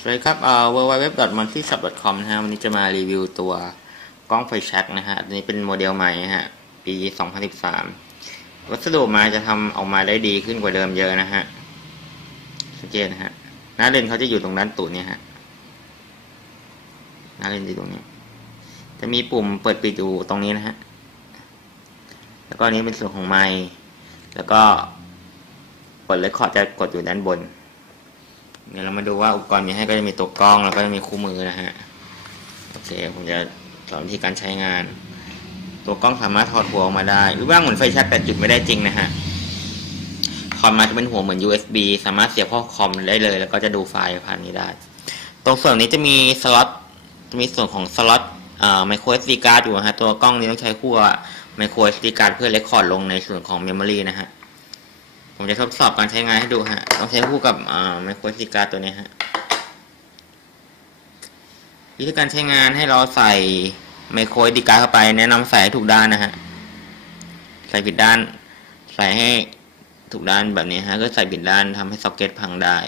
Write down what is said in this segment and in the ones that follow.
สวัสดีครับเอ่อ www.montyshop.com นะฮะวันนี้จะมารีวิวตัวกล้องไฟแช็กนะฮะอันนี้เป็นโมเดลใหม่ฮะ ปี 2013 วัสดุมาจะทำออกมาได้ดีขึ้นกว่าเดิมเยอะนะฮะสังเกตนะฮะ หน้าเลนเขาจะอยู่ตรงด้านตูดเนี่ยฮะ หน้าเลนอยู่ตรงนี้ จะมีปุ่มเปิดปิดอยู่ตรงนี้นะฮะ แล้วก็นนี้เป็นส่วนของไมค์แล้วก็กดเลคคอร์ดจะกดอยู่ด้านบน เดี๋ยวเรามาดูว่าอุปกรณ์มีให้ก็จะมีตัวกล้องแล้วก็จะมีคู่มือนะฮะโอเคผมจะสอนวิธีการใช้งาน ตัวกล้องสามารถถอดหัวออกมาได้รูปร่างเหมือนไฟแช็กแต่จุดไม่ได้จริงนะฮะคอมมาจะเป็นหัวเหมือน USB สามารถเสียบเข้าคอมได้เลย แล้วก็จะดูไฟล์ผ่านนี้ได้ ตรงส่วนนี้จะมีสล็อตจะมีส่วนของสล็อตไมโคร SD card อยู่นะฮะตัวกล้องนี้ต้องใช้คู่ไมโคร SD card เพื่อเรคคอร์ดลงในส่วนของเมมโมรีนะฮะ ผมจะทดสอบการใช้งานให้ดูฮะ ต้องใช้คู่กับไมโคร SD card ตัวนี้ฮะ วิธีการใช้งานให้เราใส่ไมโคร SD card เข้าไปแนะนำใส่ให้ถูกด้านนะฮะ ใส่ผิดด้าน ใส่ให้ถูกด้านแบบนี้ฮะ ก็ใส่ผิดด้านทำให้ซ็อกเก็ตพังได้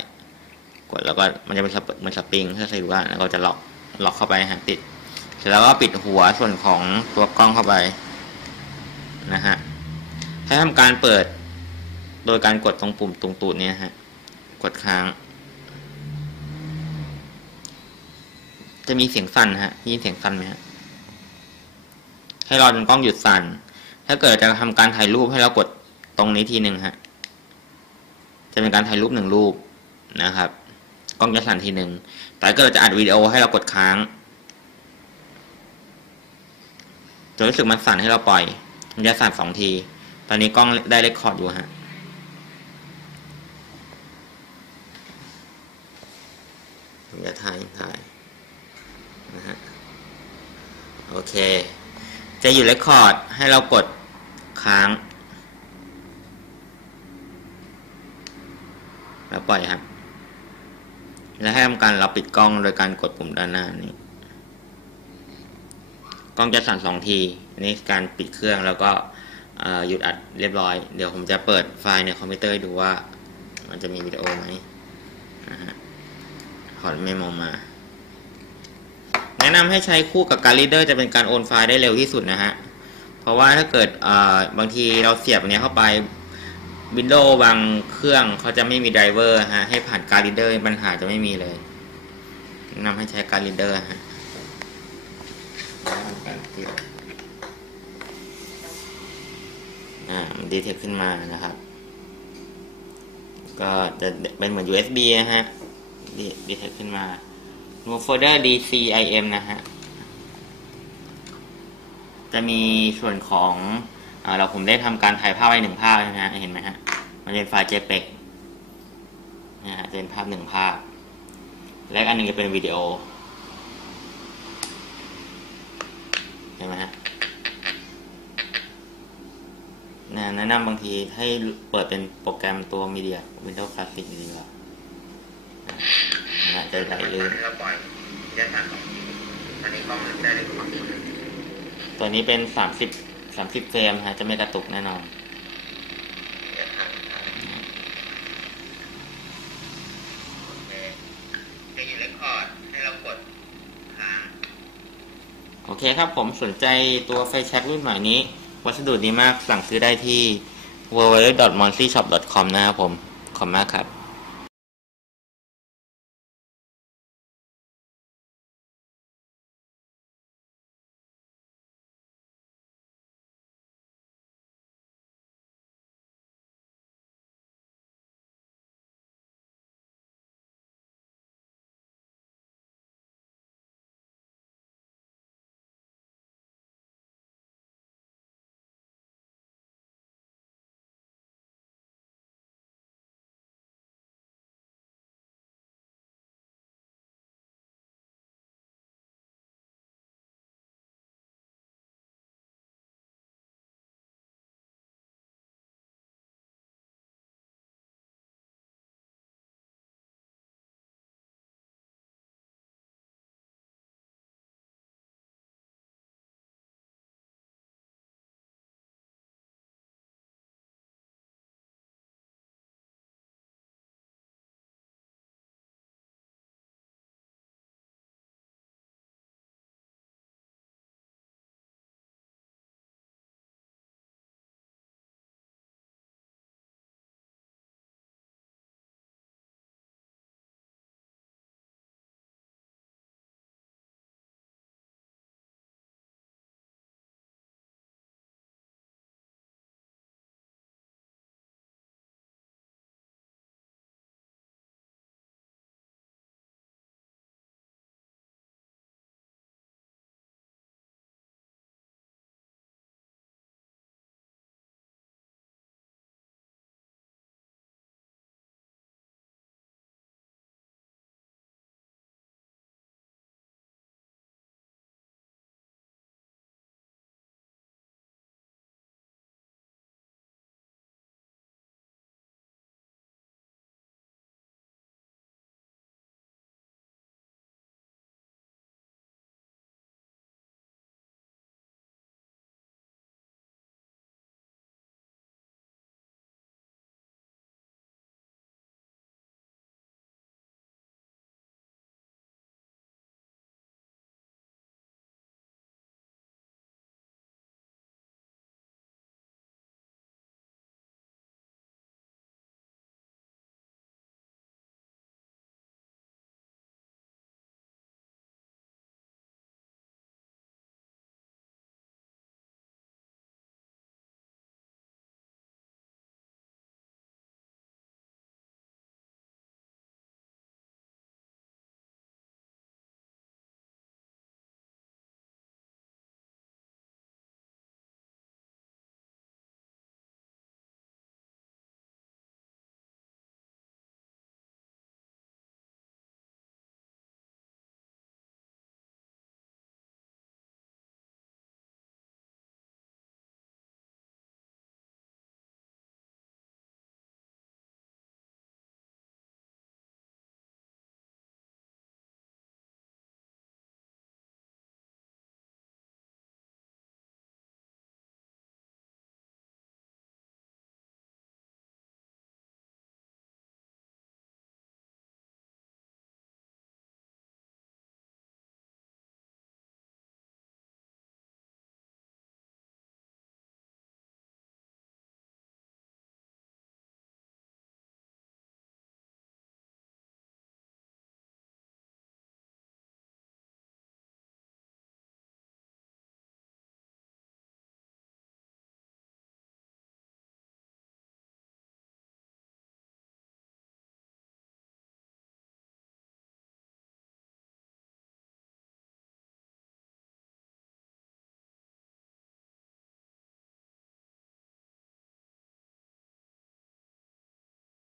กดแล้วก็มันจะเป็นมันสปริงถ้าใส่ถูกด้านแล้วก็จะล็อกล็อกเข้าไปฮะติด เสร็จแล้วก็ปิดหัวส่วนของตัวกล้องเข้าไปนะฮะให้ทำการเปิด โดยการกดตรงปุ่มตรงตูดเนี่ยฮะ กดค้าง จะมีเสียงสั่นฮะยินเสียงสั่นไหมฮะ ให้รอจนกล้องหยุดสั่น ถ้าเกิดจะทำการถ่ายรูปให้เรากดตรงนี้ทีหนึ่งฮะ จะเป็นการถ่ายรูปหนึ่งรูปนะครับ กล้องจะสั่นทีหนึ่ง แต่ถ้าเกิดจะอัดวิดีโอให้เรากดค้างจนรู้สึกมันสั่นให้เราปล่อย มันจะสั่นสองที ตอนนี้กล้องได้เรคคอร์ดอยู่ฮะ ผมจะถ่ายถ่ายนะฮะโอเค จะอยู่เรคคอร์ดให้เรากดค้าง แล้วปล่อยครับ แล้วให้ทำการเราปิดกล้องโดยการกดปุ่มด้านหน้านี้ กล้องจะสั่นสองทีนนี้การปิดเครื่องแล้วก็หยุดอัดเรียบร้อย เดี๋ยวผมจะเปิดไฟล์ในคอมพิวเตอร์ดูว่า มันจะมีวิดีโอไหมนะฮะ ถอดเมมออกมา แนะนำให้ใช้คู่กับการรีเดอร์จะเป็นการโอนไฟล์ได้เร็วที่สุดนะฮะ เพราะว่าถ้าเกิดบางทีเราเสียบเนี้ยเข้าไปวินโดว์บางเครื่องเขาจะไม่มีไดรเวอร์ฮะให้ผ่านการรีเดอร์ปัญหาจะไม่มีเลยแนะนำให้ใช้การรีเดอร์ฮะอ่ามันดีเทคขึ้นมานะครับ ก็จะเป็นเหมือน USB นะฮะ ดีเทคขึ้นมานูโฟลเดอร์ DCIM นะฮะ จะมีส่วนของอเราผมได้ทำการถ่ายภาพไว้หนึ่งภาพนะฮะ เห็นไหมฮะ มันเป็นไฟล์ JPEG นะฮะเป็นภาพหนึ่งภาพ และอันนึงจะเป็นวิดีโอ เห็นไหมฮะแนะนำบางทีให้เปิดเป็นโปรแกรมตัวมีเดีย Windows Classic ดีกว่า นะจะไหลลื่นตัวนี้เป็นสามสิบสามสิบเฟรมฮะจะไม่กระตุกแน่นอนโอเคครับผมสนใจตัวไฟแช็กรุ่นใหม่นี้ วัสดุดีมากสั่งซื้อได้ที่ www.montyshop.com นะครับผม ขอบมากครับ